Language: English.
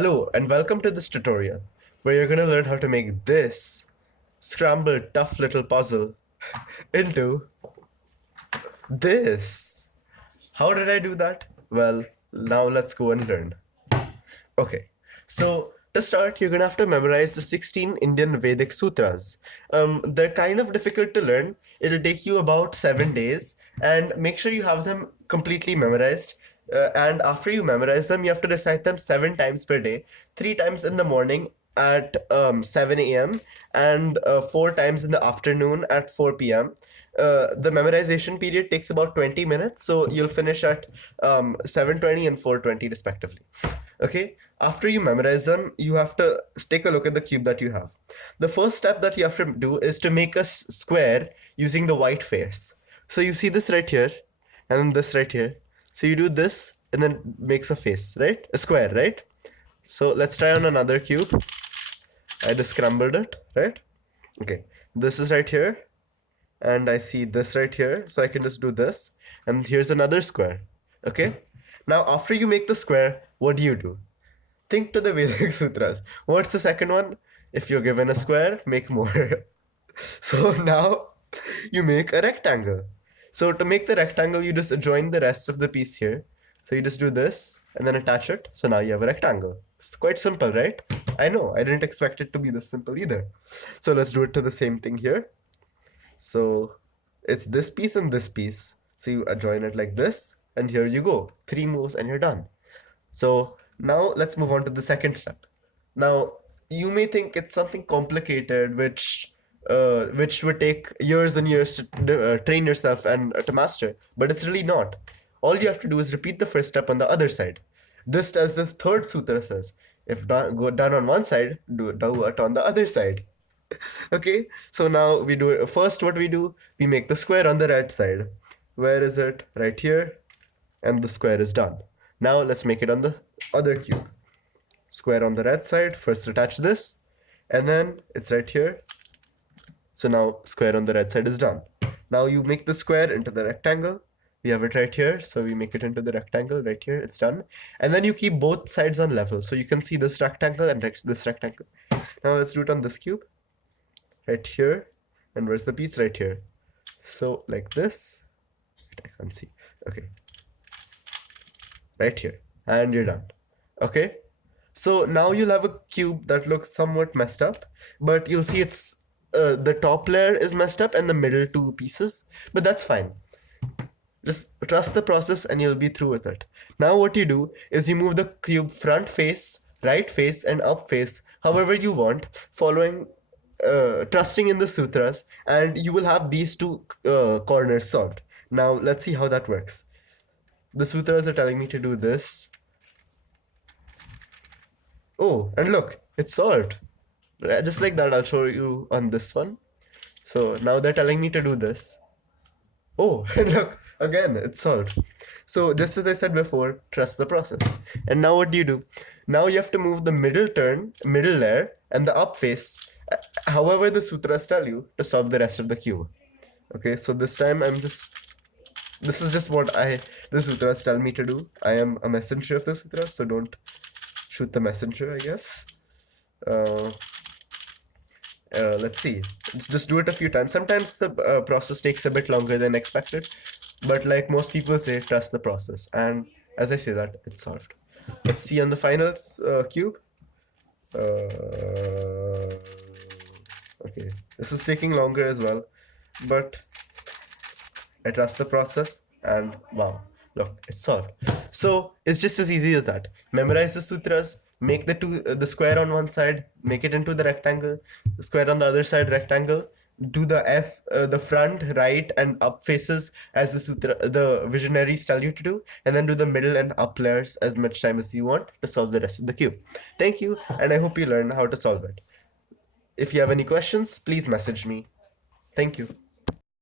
Hello and welcome to this tutorial where you're going to learn how to make this scrambled tough little puzzle into this. How did I do that? Well, now let's go and learn. Okay, so to start, you're gonna have to memorize the 16 Indian Vedic sutras. They're kind of difficult to learn. It'll take you about 7 days, and make sure you have them completely memorized. And after you memorize them, you have to recite them 7 times per day, 3 times in the morning at 7 a.m. and 4 times in the afternoon at 4 p.m. The memorization period takes about 20 minutes, so you'll finish at 7:20 and 4:20 respectively. Okay, after you memorize them, you have to take a look at the cube that you have. The first step that you have to do is to make a square using the white face. So you see this right here, and then this right here. So you do this, and then makes a face, right? A square, right? So let's try on another cube. I just scrambled it, right? Okay, this is right here, and I see this right here, so I can just do this, and here's another square. Okay, now after you make the square, what do? Think to the Vedic Sutras. What's the second one? If you're given a square, make more. So now you make a rectangle. So to make the rectangle, you just join the rest of the piece here. So you just do this and then attach it. So now you have a rectangle. It's quite simple, right? I know, I didn't expect it to be this simple either. So let's do it to the same thing here. So it's this piece and this piece. So you join it like this, and here you go. 3 moves and you're done. So now let's move on to the second step. Now you may think it's something complicated, which would take years and years to train yourself and to master, but it's really not. All you have to do is repeat the first step on the other side, just as the third sutra says. If done on one side, do it on the other side. Okay, so now we do it. First, what we do, we make the square on the right side. Where is it? Right here, and the square is done. Now let's make it on the other cube. Square on the right side. First attach this, and then it's right here. So now square on the right side is done. Now you make the square into the rectangle. We have it right here, so we make it into the rectangle right here. It's done. And then you keep both sides on level, so you can see this rectangle and this rectangle. Now let's do it on this cube. Right here. And where's the piece? Right here. So like this. I can't see. Okay. Right here. And you're done. Okay. So now you'll have a cube that looks somewhat messed up, but you'll see it's the top layer is messed up and the middle 2 pieces, but that's fine. Just trust the process and you'll be through with it. Now what you do is you move the cube front face, right face, and up face however you want, following trusting in the sutras, and you will have these 2 corners solved. Now let's see how that works. The sutras are telling me to do this. Oh, and look, it's solved. Just like that, I'll show you on this one. So now they're telling me to do this. Oh, and look, again, it's solved. So just as I said before, trust the process. And now what do? Now you have to move the middle layer, and the up face, however the sutras tell you, to solve the rest of the cube. Okay, so this time this is just what the sutras tell me to do. I am a messenger of the sutras, so don't shoot the messenger, I guess. Let's see. Just do it a few times. Sometimes the process takes a bit longer than expected, but like most people say, trust the process. And as I say that, it's solved. Let's see on the final cube. Okay, this is taking longer as well, but I trust the process, and wow, look, it's solved. So it's just as easy as that. Memorize the sutras, make the square on one side, make it into the rectangle, the square on the other side, rectangle. Do the front, right, and up faces as the visionaries tell you to do, and then do the middle and up layers as much time as you want to solve the rest of the cube. Thank you, and I hope you learn how to solve it. If you have any questions, please message me. Thank you.